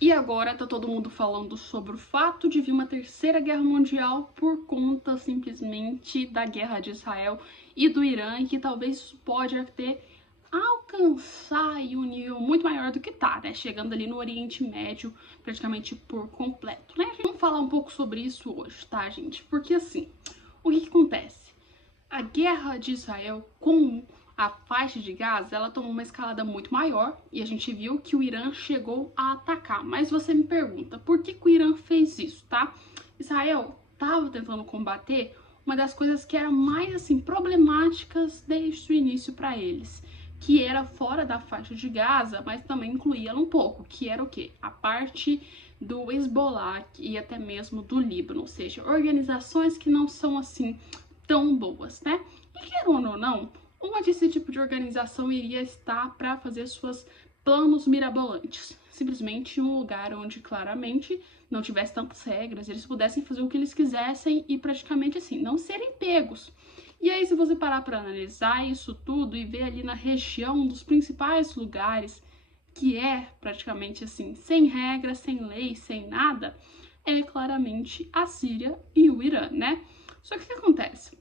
E agora tá todo mundo falando sobre o fato de vir uma terceira guerra mundial por conta simplesmente da guerra de Israel e do Irã, e que talvez isso pode até alcançar aí um nível muito maior do que tá, né? Chegando ali no Oriente Médio praticamente por completo, né? Vamos falar um pouco sobre isso hoje, tá, gente? Porque assim, o que acontece? A guerra de Israel com a faixa de Gaza, ela tomou uma escalada muito maior e a gente viu que o Irã chegou a atacar. Mas você me pergunta, por que o Irã fez isso, tá? Israel estava tentando combater uma das coisas que eram mais assim problemáticas desde o início para eles, que era fora da faixa de Gaza, mas também incluía ela um pouco, que era o quê? A parte do Hezbollah e até mesmo do Líbano, ou seja, organizações que não são assim tão boas, né? E querendo ou não, onde esse tipo de organização iria estar para fazer suas planos mirabolantes? Simplesmente um lugar onde claramente não tivesse tantas regras, eles pudessem fazer o que eles quisessem e praticamente assim, não serem pegos. E aí, se você parar para analisar isso tudo e ver ali na região um dos principais lugares que é praticamente assim, sem regras, sem lei, sem nada, é claramente a Síria e o Irã, né? Só que o que acontece?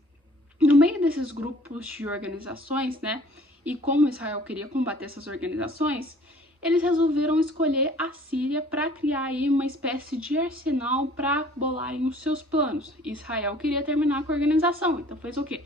No meio desses grupos de organizações, né, e como Israel queria combater essas organizações, eles resolveram escolher a Síria para criar aí uma espécie de arsenal para bolarem os seus planos. Israel queria terminar com a organização, então fez o quê?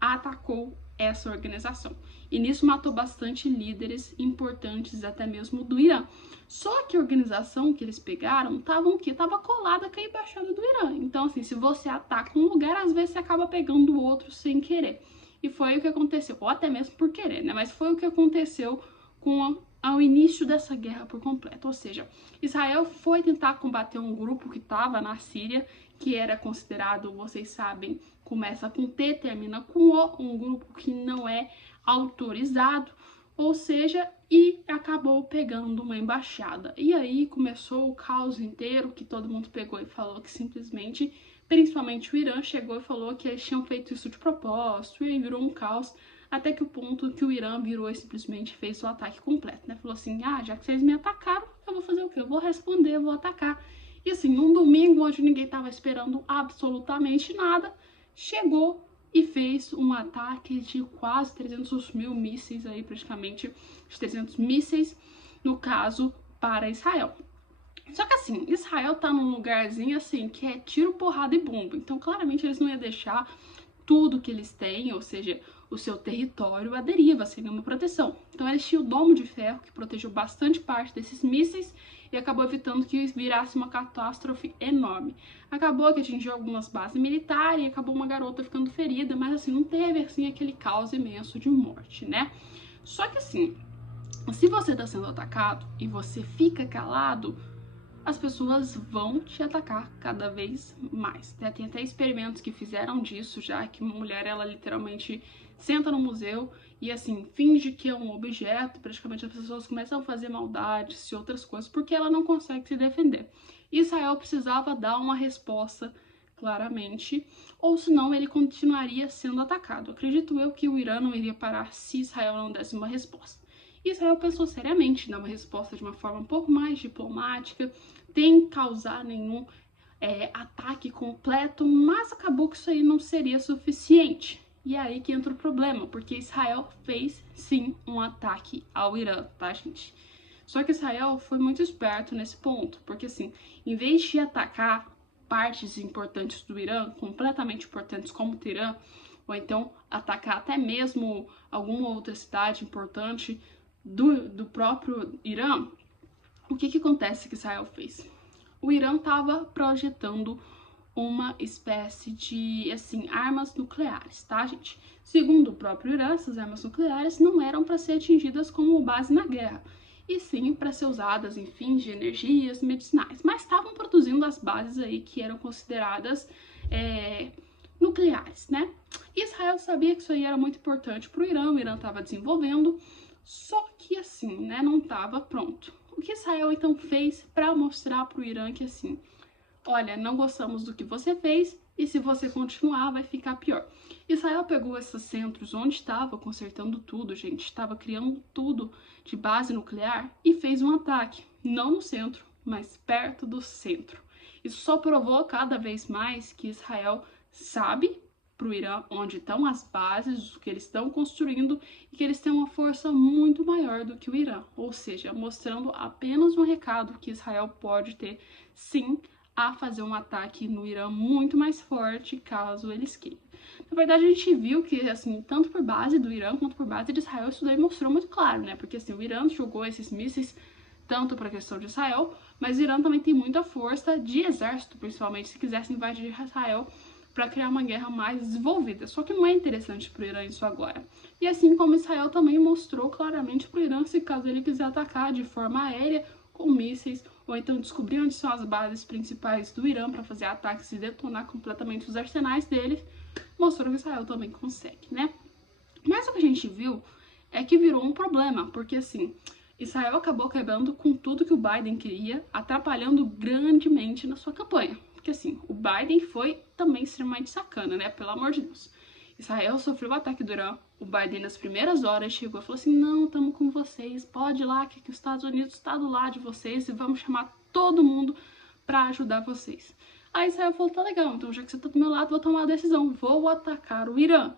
Atacou essa organização. E nisso matou bastante líderes importantes, até mesmo do Irã. Só que a organização que eles pegaram estava o quê? Tava colada com a embaixada do Irã. Então, assim, se você ataca um lugar, às vezes você acaba pegando o outro sem querer. E foi o que aconteceu, ou até mesmo por querer, né? Mas foi o que aconteceu com ao início dessa guerra por completo. Ou seja, Israel foi tentar combater um grupo que estava na Síria, que era considerado, vocês sabem, começa com T, termina com O, um grupo que não é autorizado, ou seja, e acabou pegando uma embaixada. E aí começou o caos inteiro, que todo mundo pegou e falou que simplesmente, principalmente o Irã, chegou e falou que eles tinham feito isso de propósito, e aí virou um caos, até que o ponto que o Irã virou e simplesmente fez o ataque completo, né? Falou assim, já que vocês me atacaram, eu vou fazer o quê? Eu vou responder, eu vou atacar. E assim, num domingo onde ninguém estava esperando absolutamente nada, chegou e fez um ataque de quase 300 mil mísseis aí, praticamente, de 300 mísseis, no caso, para Israel. Só que assim, Israel tá num lugarzinho assim, que é tiro, porrada e bomba. Então, claramente, eles não iam deixar tudo que eles têm, ou seja, o seu território, à deriva, sem nenhuma proteção. Então eles tinham o domo de ferro, que protegeu bastante parte desses mísseis e acabou evitando que virasse uma catástrofe enorme. Acabou que atingiu algumas bases militares e acabou uma garota ficando ferida, mas assim, não teve assim aquele caos imenso de morte, né? Só que assim, se você está sendo atacado e você fica calado, as pessoas vão te atacar cada vez mais. Tem até experimentos que fizeram disso já, que uma mulher, ela literalmente senta no museu e assim, finge que é um objeto, praticamente as pessoas começam a fazer maldades e outras coisas, porque ela não consegue se defender. Israel precisava dar uma resposta claramente, ou senão ele continuaria sendo atacado. Acredito eu que o Irã não iria parar se Israel não desse uma resposta. Israel pensou seriamente em dar uma resposta de uma forma um pouco mais diplomática, sem causar nenhum ataque completo, mas acabou que isso aí não seria suficiente. E aí que entra o problema, porque Israel fez sim um ataque ao Irã, tá, gente? Só que Israel foi muito esperto nesse ponto, porque assim, em vez de atacar partes importantes do Irã, completamente importantes como o Teherã, ou então atacar até mesmo alguma outra cidade importante do próprio Irã, o que acontece que Israel fez? O Irã estava projetando uma espécie de, assim, armas nucleares, tá, gente? Segundo o próprio Irã, essas armas nucleares não eram para ser atingidas como base na guerra, e sim para ser usadas em fins de energias medicinais, mas estavam produzindo as bases aí que eram consideradas nucleares, né? Israel sabia que isso aí era muito importante para o Irã estava desenvolvendo, só que assim, né, não estava pronto. O que Israel então fez para mostrar para o Irã que assim, olha, não gostamos do que você fez e se você continuar vai ficar pior. Israel pegou esses centros onde estava consertando tudo, gente, estava criando tudo de base nuclear e fez um ataque, não no centro, mais perto do centro. Isso só provou cada vez mais que Israel sabe para o Irã onde estão as bases, o que eles estão construindo e que eles têm uma força muito maior do que o Irã. Ou seja, mostrando apenas um recado que Israel pode ter, sim, a fazer um ataque no Irã muito mais forte caso eles queiram. Na verdade, a gente viu que, assim, tanto por base do Irã quanto por base de Israel, isso daí mostrou muito claro, né? Porque, assim, o Irã jogou esses mísseis tanto para a questão de Israel, mas o Irã também tem muita força de exército, principalmente, se quisesse invadir Israel para criar uma guerra mais desenvolvida. Só que não é interessante para o Irã isso agora. E assim como Israel também mostrou claramente para o Irã, se caso ele quiser atacar de forma aérea, com mísseis, ou então descobrir onde são as bases principais do Irã para fazer ataques e detonar completamente os arsenais deles, mostrou que Israel também consegue, né? Mas o que a gente viu é que virou um problema, porque assim, Israel acabou quebrando com tudo que o Biden queria, atrapalhando grandemente na sua campanha. Porque assim, o Biden foi também extremamente sacana, né? Pelo amor de Deus. Israel sofreu o ataque do Irã, o Biden nas primeiras horas chegou e falou assim, não, estamos com vocês, pode ir lá que os Estados Unidos está do lado de vocês e vamos chamar todo mundo para ajudar vocês. Aí Israel falou, tá legal, então já que você tá do meu lado, vou tomar uma decisão, vou atacar o Irã.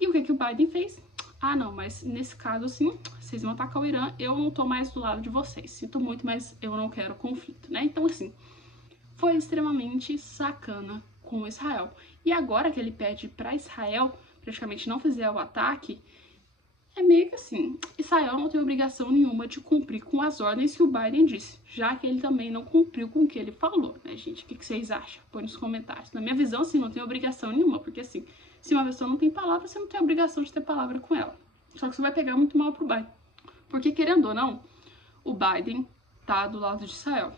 E o que o Biden fez? Ah, não, mas nesse caso, assim, vocês vão atacar o Irã, eu não tô mais do lado de vocês. Sinto muito, mas eu não quero conflito, né? Então, assim, foi extremamente sacana com Israel. E agora que ele pede para Israel praticamente não fizer o ataque, é meio que assim, Israel não tem obrigação nenhuma de cumprir com as ordens que o Biden disse, já que ele também não cumpriu com o que ele falou, né, gente? O que vocês acham? Põe nos comentários. Na minha visão, assim, não tem obrigação nenhuma, porque assim, se uma pessoa não tem palavra, você não tem obrigação de ter palavra com ela. Só que você vai pegar muito mal pro Biden. Porque, querendo ou não, o Biden tá do lado de Israel.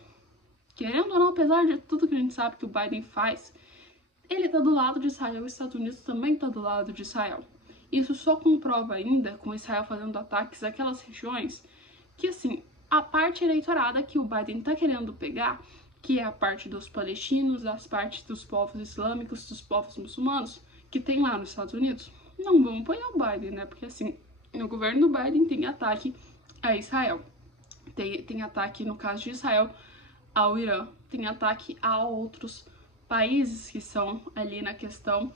Querendo ou não, apesar de tudo que a gente sabe que o Biden faz, ele tá do lado de Israel e os Estados Unidos também tá do lado de Israel. Isso só comprova ainda, com Israel fazendo ataques àquelas regiões, que assim, a parte eleitorada que o Biden tá querendo pegar, que é a parte dos palestinos, as partes dos povos islâmicos, dos povos muçulmanos, que tem lá nos Estados Unidos, não vão apoiar o Biden, né? Porque assim, no governo do Biden tem ataque a Israel. Tem ataque, no caso de Israel, ao Irã. Tem ataque a outros países que são ali na questão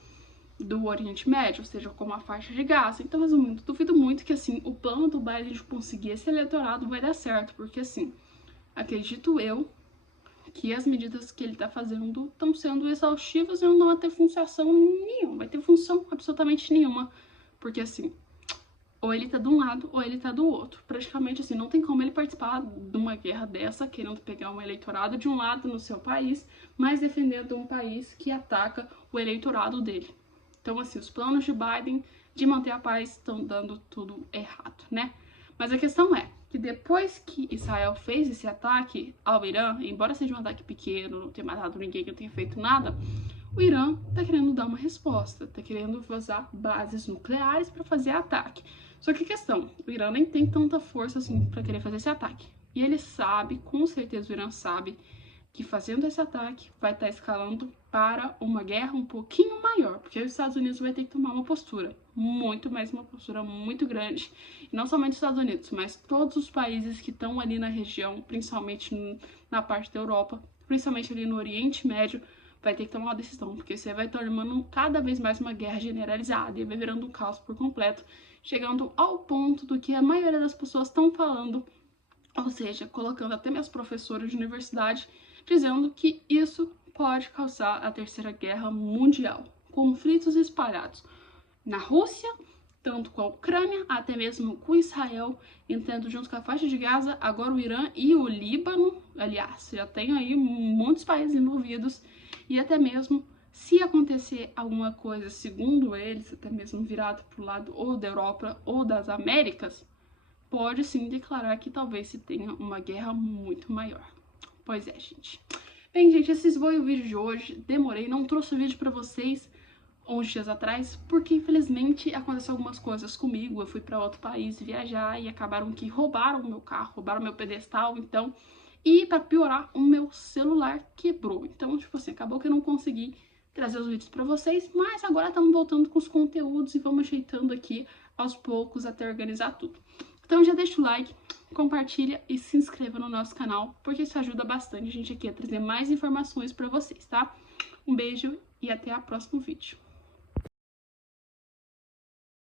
do Oriente Médio, ou seja, como a faixa de Gaza. Então, resumindo, duvido muito que, assim, o plano do Biden de conseguir esse eleitorado vai dar certo, porque, assim, acredito eu que as medidas que ele tá fazendo estão sendo exaustivas e não vai ter função nenhuma, vai ter função absolutamente nenhuma, porque, assim, ou ele tá de um lado ou ele tá do outro. Praticamente, assim, não tem como ele participar de uma guerra dessa, querendo pegar um eleitorado de um lado no seu país, mas defendendo um país que ataca o eleitorado dele. Então, assim, os planos de Biden de manter a paz estão dando tudo errado, né? Mas a questão é que depois que Israel fez esse ataque ao Irã, embora seja um ataque pequeno, não tenha matado ninguém, não tenha feito nada, o Irã tá querendo dar uma resposta, tá querendo usar bases nucleares para fazer ataque. Só que a questão, o Irã nem tem tanta força assim para querer fazer esse ataque. E ele sabe, com certeza o Irã sabe, que fazendo esse ataque vai estar escalando para uma guerra um pouquinho maior, porque os Estados Unidos vai ter que tomar uma postura, uma postura muito grande, e não somente os Estados Unidos, mas todos os países que estão ali na região, principalmente na parte da Europa, principalmente ali no Oriente Médio, vai ter que tomar uma decisão, porque você vai tornando cada vez mais uma guerra generalizada e vai virando um caos por completo, chegando ao ponto do que a maioria das pessoas estão falando, ou seja, colocando até meus professores de universidade, dizendo que isso pode causar a Terceira Guerra Mundial. Conflitos espalhados na Rússia, tanto com a Ucrânia, até mesmo com Israel, entrando junto com a faixa de Gaza, agora o Irã e o Líbano, aliás, já tem aí muitos países envolvidos, e até mesmo se acontecer alguma coisa, segundo eles, até mesmo virado para o lado ou da Europa ou das Américas, pode sim declarar que talvez se tenha uma guerra muito maior. Pois é, gente. Bem, gente, esse foi o vídeo de hoje. Demorei, não trouxe o vídeo pra vocês uns dias atrás, porque infelizmente aconteceu algumas coisas comigo. Eu fui pra outro país viajar e acabaram que roubaram o meu carro, roubaram o meu pedestal, então... E pra piorar, o meu celular quebrou. Então, tipo assim, acabou que eu não consegui trazer os vídeos pra vocês, mas agora estamos voltando com os conteúdos e vamos ajeitando aqui aos poucos até organizar tudo. Então já deixa o like, compartilha e se inscreva no nosso canal, porque isso ajuda bastante a gente aqui a trazer mais informações para vocês, tá? Um beijo e até o próximo vídeo.